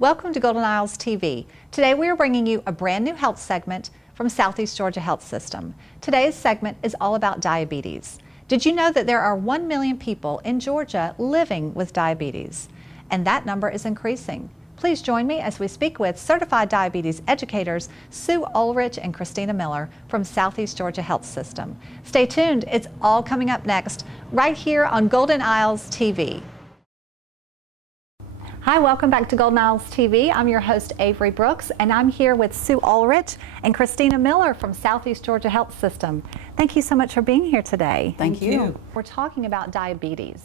Welcome to Golden Isles TV. Today we are bringing you a brand new health segment from Southeast Georgia Health System. Today's segment is all about diabetes. Did you know that there are 1 million people in Georgia living with diabetes? And that number is increasing. Please join me as we speak with certified diabetes educators Sue Ullrich and Christina Miller from Southeast Georgia Health System. Stay tuned, it's all coming up next right here on Golden Isles TV. Hi, welcome back to Golden Isles TV. I'm your host, Avery Brooks, and I'm here with Sue Ullrich and Christina Miller from Southeast Georgia Health System. Thank you so much for being here today. Thank you. We're talking about diabetes.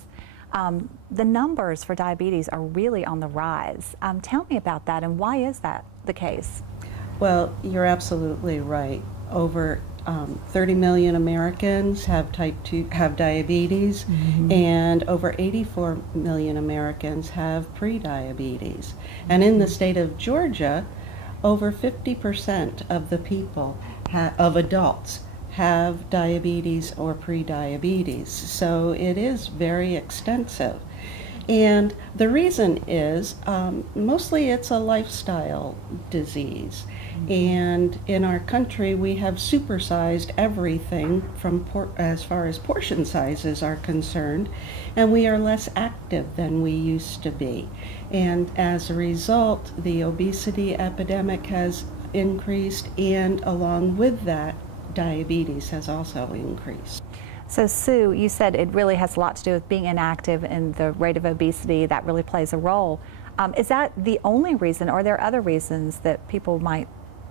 The numbers for diabetes are really on the rise. Tell me about that, and why is that the case? Well, you're absolutely right. Over 30 million Americans have diabetes, and over 84 million Americans have pre-diabetes. And in the state of Georgia, over 50% of the people, of adults, have diabetes or pre-diabetes. So it is very extensive. And the reason is mostly it's a lifestyle disease. And in our country, we have supersized everything from as far as portion sizes are concerned, and we are less active than we used to be. And as a result, the obesity epidemic has increased, and along with that, diabetes has also increased. So Sue, you said it really has a lot to do with being inactive and the rate of obesity. That really plays a role. Is that the only reason, or are there other reasons that people might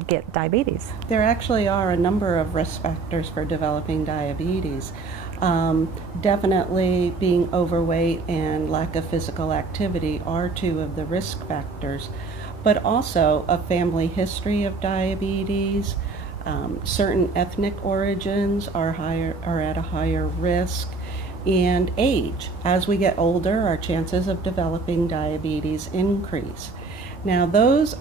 get diabetes? There actually are a number of risk factors for developing diabetes. Definitely being overweight and lack of physical activity are two of the risk factors, but also a family history of diabetes. Certain ethnic origins are at a higher risk, and age. As we get older, our chances of developing diabetes increase. Now those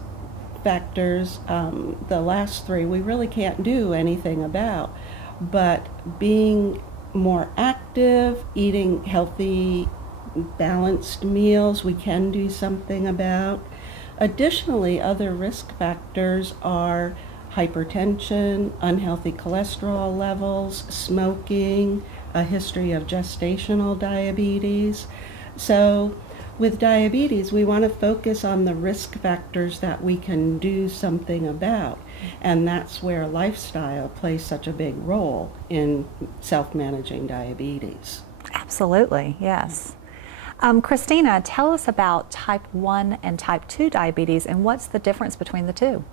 factors, the last three, we really can't do anything about, but being more active, eating healthy, balanced meals, we can do something about. Additionally, other risk factors are hypertension, unhealthy cholesterol levels, smoking, a history of gestational diabetes. So with diabetes, we want to focus on the risk factors that we can do something about, and that's where lifestyle plays such a big role in self-managing diabetes. Absolutely, yes. Christina, tell us about type 1 and type 2 diabetes, and what's the difference between the two?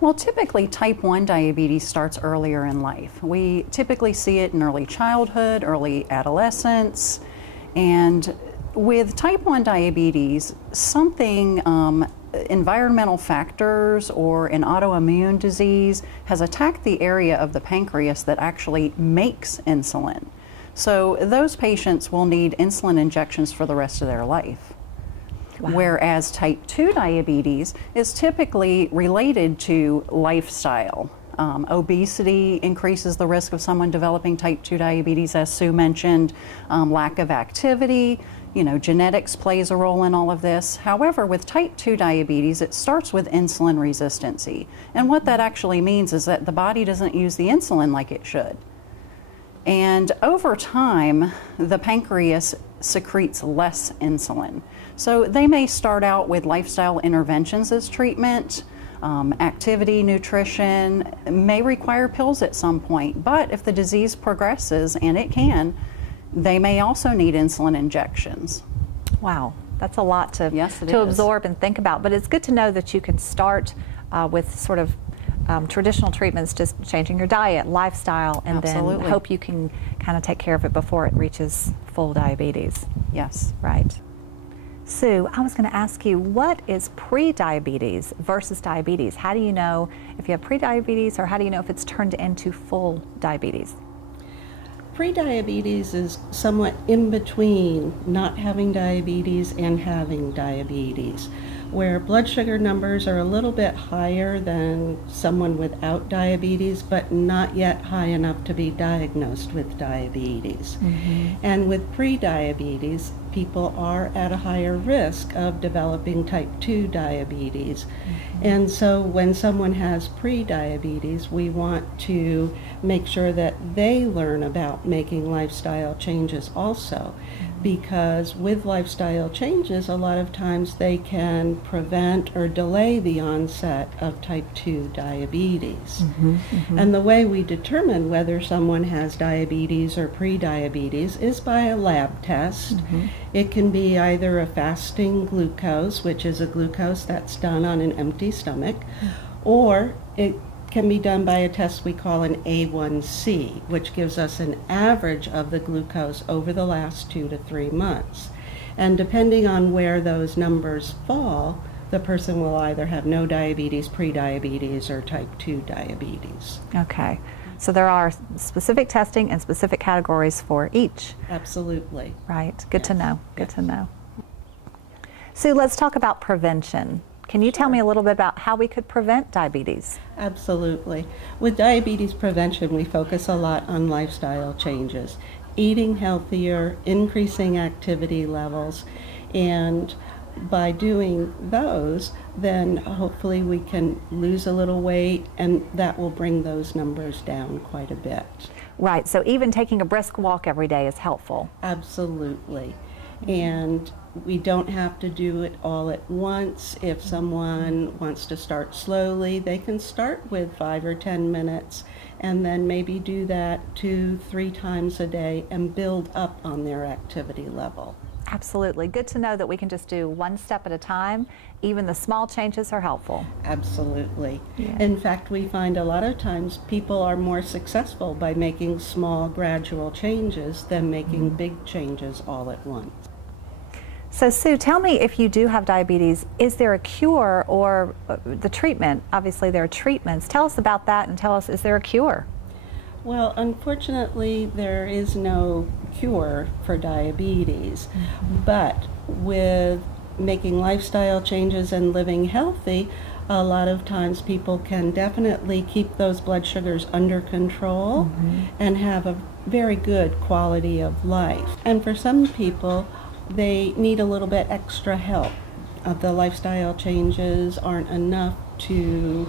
Well, typically type 1 diabetes starts earlier in life. We typically see it in early childhood, early adolescence, and with type 1 diabetes, something, environmental factors or an autoimmune disease has attacked the area of the pancreas that actually makes insulin. So those patients will need insulin injections for the rest of their life. Wow. Whereas type 2 diabetes is typically related to lifestyle. Obesity increases the risk of someone developing type 2 diabetes, as Sue mentioned. Lack of activity, genetics plays a role in all of this. However, with type 2 diabetes, it starts with insulin resistancy. And what that actually means is that the body doesn't use the insulin like it should. And over time, the pancreas secretes less insulin. So they may start out with lifestyle interventions as treatment, activity, nutrition, may require pills at some point, but if the disease progresses, and it can, they may also need insulin injections. Wow, that's a lot to absorb and think about, but it's good to know that you can start with sort of traditional treatments, just changing your diet, lifestyle, and then hope you can kind of take care of it before it reaches full diabetes. Yes. Right. Sue, I was going to ask you, what is pre-diabetes versus diabetes? How do you know if you have pre-diabetes, or how do you know if it's turned into full diabetes? Pre-diabetes is somewhat in between not having diabetes and having diabetes. where blood sugar numbers are a little bit higher than someone without diabetes, but not yet high enough to be diagnosed with diabetes. And with pre-diabetes, people are at a higher risk of developing type 2 diabetes. And so when someone has pre-diabetes, we want to make sure that they learn about making lifestyle changes also, because with lifestyle changes, a lot of times they can prevent or delay the onset of type 2 diabetes. And the way we determine whether someone has diabetes or pre-diabetes is by a lab test. It can be either a fasting glucose, which is a glucose that's done on an empty stomach, or it can be done by a test we call an A1C, which gives us an average of the glucose over the last 2 to 3 months. And depending on where those numbers fall, the person will either have no diabetes, pre-diabetes, or type 2 diabetes. Okay. So there are specific testing and specific categories for each. Absolutely. Right. Good to know. Good to know. Sue, let's talk about prevention. Can you tell me a little bit about how we could prevent diabetes? Absolutely. With diabetes prevention, we focus a lot on lifestyle changes, eating healthier, increasing activity levels, and by doing those, then hopefully we can lose a little weight, and that will bring those numbers down quite a bit. Right, so even taking a brisk walk every day is helpful. Absolutely. And we don't have to do it all at once. If someone wants to start slowly, they can start with 5 or 10 minutes and then maybe do that 2-3 times a day and build up on their activity level. Absolutely. Good to know that we can just do one step at a time. Even the small changes are helpful. Absolutely. Yeah. In fact, we find a lot of times people are more successful by making small, gradual changes than making big changes all at once. So Sue, tell me, if you do have diabetes, is there a cure or the treatment? Obviously there are treatments. Tell us about that, and tell us, is there a cure? Well, unfortunately, there is no cure for diabetes, but with making lifestyle changes and living healthy, a lot of times people can definitely keep those blood sugars under control and have a very good quality of life. And for some people, they need a little bit extra help. The lifestyle changes aren't enough to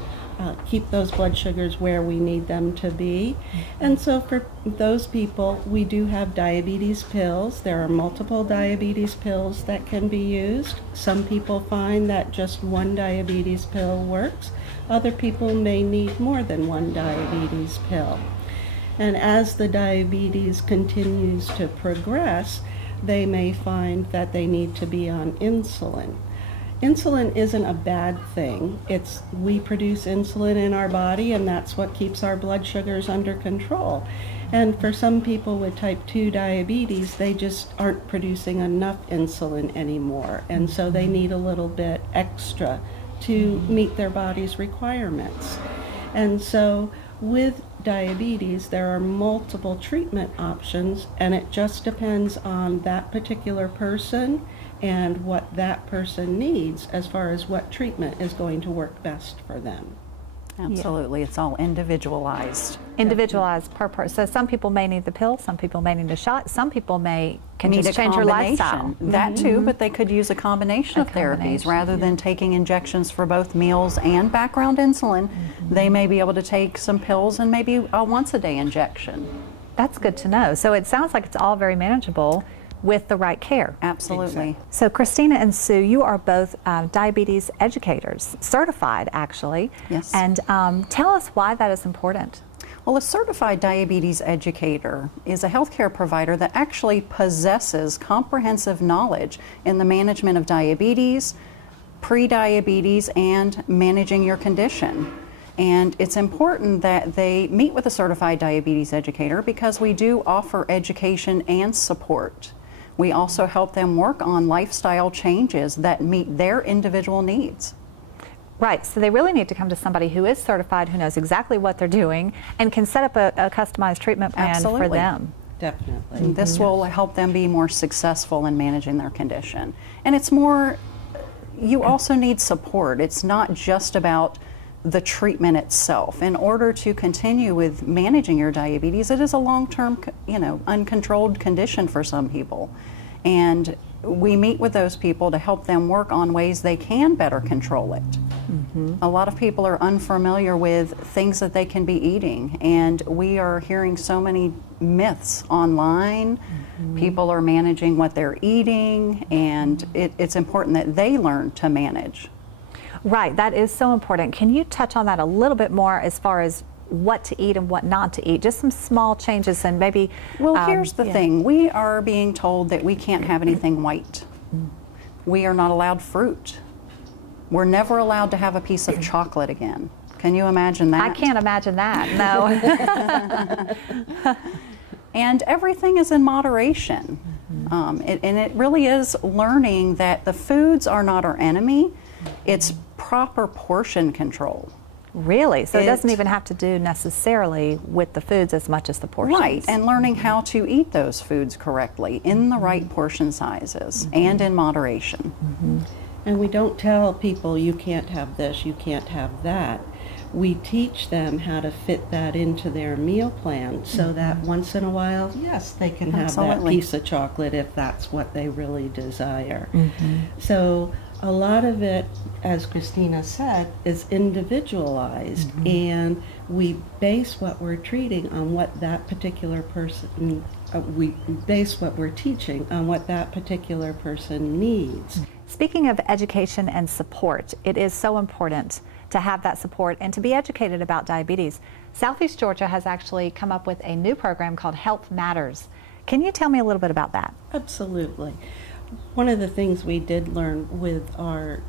keep those blood sugars where we need them to be. And so for those people, we do have diabetes pills. There are multiple diabetes pills that can be used. Some people find that just one diabetes pill works. Other people may need more than one diabetes pill. And as the diabetes continues to progress, they may find that they need to be on insulin. Insulin isn't a bad thing. We produce insulin in our body, and that's what keeps our blood sugars under control. And for some people with type 2 diabetes, they just aren't producing enough insulin anymore, and so they need a little bit extra to meet their body's requirements. And so with diabetes, there are multiple treatment options, and it just depends on that particular person and what that person needs as far as what treatment is going to work best for them. Absolutely. It's all individualized. Individualized per person. So some people may need the pill, some people may need a shot, some people can Need just a change your lifestyle. combination. That too, but they could use a combination of therapies. Rather than taking injections for both meals and background insulin, they may be able to take some pills and maybe a once-a-day injection. That's good to know. So it sounds like it's all very manageable with the right care. Absolutely. Exactly. So Christina and Sue, you are both diabetes educators, certified actually. Yes. And tell us why that is important. Well, a certified diabetes educator is a healthcare provider that actually possesses comprehensive knowledge in the management of diabetes, pre-diabetes, and managing your condition. And it's important that they meet with a certified diabetes educator because we do offer education and support. We also help them work on lifestyle changes that meet their individual needs. Right, so they really need to come to somebody who is certified, who knows exactly what they're doing, and can set up a customized treatment plan for them. Definitely. And this will help them be more successful in managing their condition. And it's more you also need support. It's not just about the treatment itself. In order to continue with managing your diabetes, it is a long-term, uncontrolled condition for some people. And we meet with those people to help them work on ways they can better control it. A lot of people are unfamiliar with things that they can be eating, and we are hearing so many myths online. People are managing what they're eating, and it's important that they learn to manage. Right, that is so important. Can you touch on that a little bit more as far as what to eat and what not to eat? Just some small changes and maybe... Well, here's the thing. We are being told that we can't have anything white. We are not allowed fruit. We're never allowed to have a piece of chocolate again. Can you imagine that? I can't imagine that, no. And everything is in moderation. And it really is learning that the foods are not our enemy. It's proper portion control. Really? So it doesn't even have to do necessarily with the foods as much as the portions. Right, and learning how to eat those foods correctly in the right portion sizes and in moderation. And we don't tell people you can't have this, you can't have that. We teach them how to fit that into their meal plan so that once in a while, yes, they can have that piece of chocolate if that's what they really desire. So a lot of it, as Christina said, is individualized, and we base what we're treating on what that particular person, we base what we're teaching on what that particular person needs. Speaking of education and support, it is so important to have that support and to be educated about diabetes. Southeast Georgia has actually come up with a new program called Health Matters. Can you tell me a little bit about that? Absolutely. One of the things we did learn with our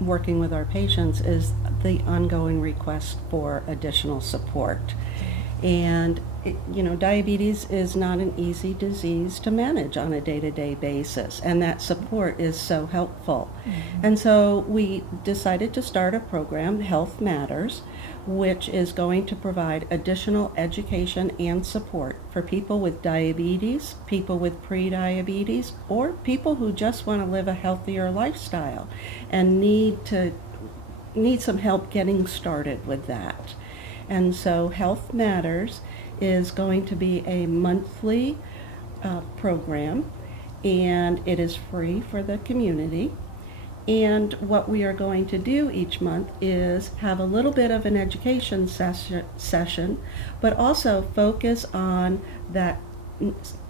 working with our patients is the ongoing request for additional support. And diabetes is not an easy disease to manage on a day-to-day basis, and that support is so helpful. And so we decided to start a program, Health Matters, which is going to provide additional education and support for people with diabetes, people with pre-diabetes, or people who just want to live a healthier lifestyle and need some help getting started with that. And so Health Matters is going to be a monthly program, and it is free for the community. And what we are going to do each month is have a little bit of an education session, but also focus on that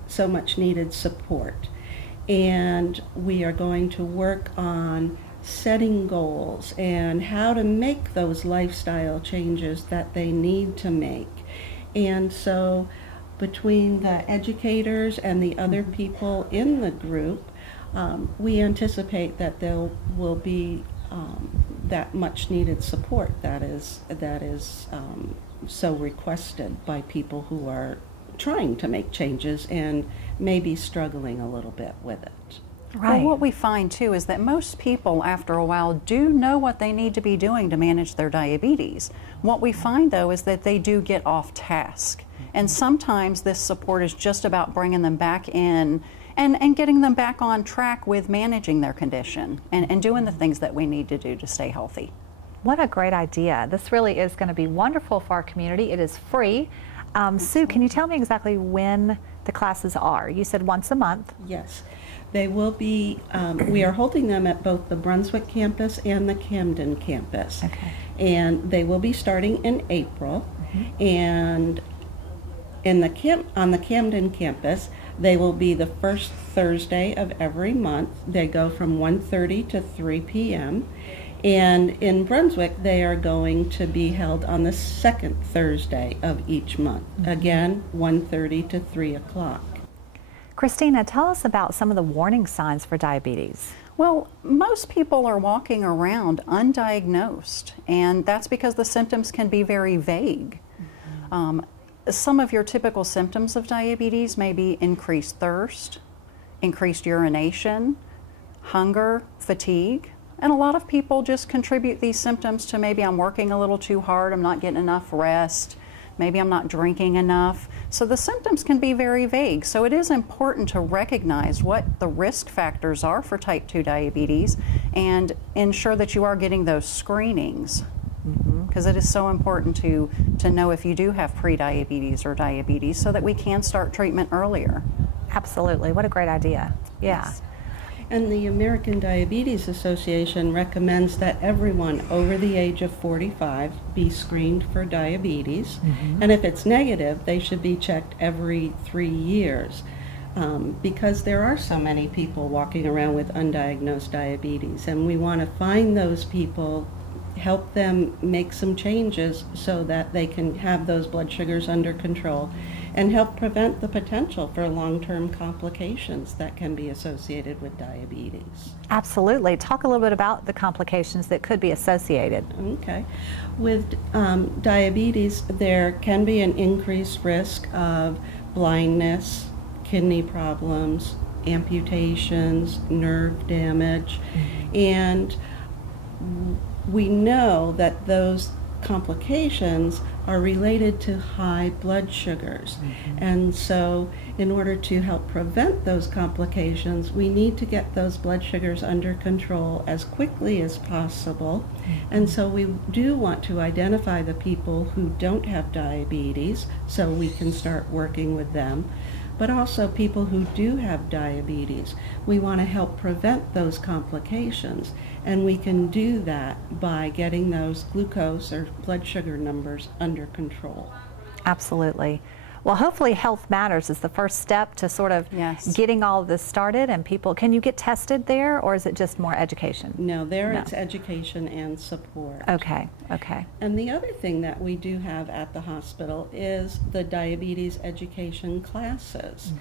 so much needed support. And we are going to work on setting goals and how to make those lifestyle changes that they need to make. And so between the educators and the other people in the group, we anticipate that there will be that much needed support that is so requested by people who are trying to make changes and maybe struggling a little bit with it. Right. Well, what we find too is that most people after a while do know what they need to be doing to manage their diabetes. What we find though is that they do get off task, and sometimes this support is just about bringing them back in and getting them back on track with managing their condition and doing the things that we need to do to stay healthy. What a great idea. This really is going to be wonderful for our community. It is free. Sue, can you tell me exactly when the classes are? You said once a month. Yes. They will be, we are holding them at both the Brunswick campus and the Camden campus. Okay. And they will be starting in April. And on the Camden campus, they will be the first Thursday of every month. They go from 1:30 to 3 p.m. And in Brunswick, they are going to be held on the second Thursday of each month. Again, 1:30 to 3 o'clock. Christina, tell us about some of the warning signs for diabetes. Well, most people are walking around undiagnosed, and that's because the symptoms can be very vague. Some of your typical symptoms of diabetes may be increased thirst, increased urination, hunger, fatigue, and a lot of people just contribute these symptoms to maybe I'm working a little too hard, I'm not getting enough rest, maybe I'm not drinking enough. So the symptoms can be very vague. So it is important to recognize what the risk factors are for type 2 diabetes and ensure that you are getting those screenings, because it is so important to know if you do have prediabetes or diabetes so that we can start treatment earlier. Absolutely. What a great idea. Yeah. Yes. And the American Diabetes Association recommends that everyone over the age of 45 be screened for diabetes. And if it's negative, they should be checked every 3 years. Because there are so many people walking around with undiagnosed diabetes, and we want to find those people, help them make some changes so that they can have those blood sugars under control and help prevent the potential for long-term complications that can be associated with diabetes. Absolutely. Talk a little bit about the complications that could be associated. Okay. With diabetes, there can be an increased risk of blindness, kidney problems, amputations, nerve damage, and we know that those complications are related to high blood sugars. And so in order to help prevent those complications, we need to get those blood sugars under control as quickly as possible. And so we do want to identify the people who don't have diabetes so we can start working with them, but also people who do have diabetes. We want to help prevent those complications, and we can do that by getting those glucose or blood sugar numbers under control. Absolutely. Well, hopefully Health Matters is the first step to sort of getting all of this started, and people, can you get tested there, or is it just more education? No, it's education and support. Okay, okay. And the other thing that we do have at the hospital is the diabetes education classes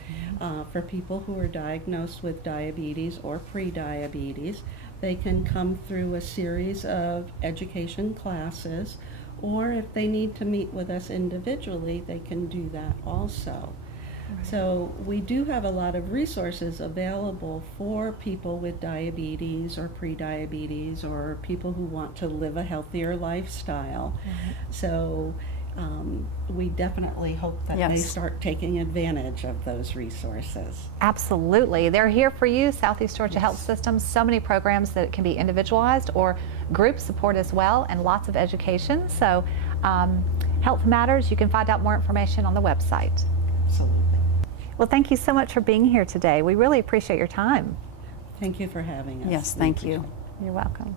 for people who are diagnosed with diabetes or pre-diabetes. They can come through a series of education classes, or if they need to meet with us individually, they can do that also. So we do have a lot of resources available for people with diabetes or pre-diabetes or people who want to live a healthier lifestyle. So we definitely hope that they start taking advantage of those resources. Absolutely. They're here for you, Southeast Georgia Health System. So many programs that can be individualized or group support as well, and lots of education. So Health Matters, you can find out more information on the website. Absolutely. Well, thank you so much for being here today. We really appreciate your time. Thank you for having us. Yes, thank you. You're welcome.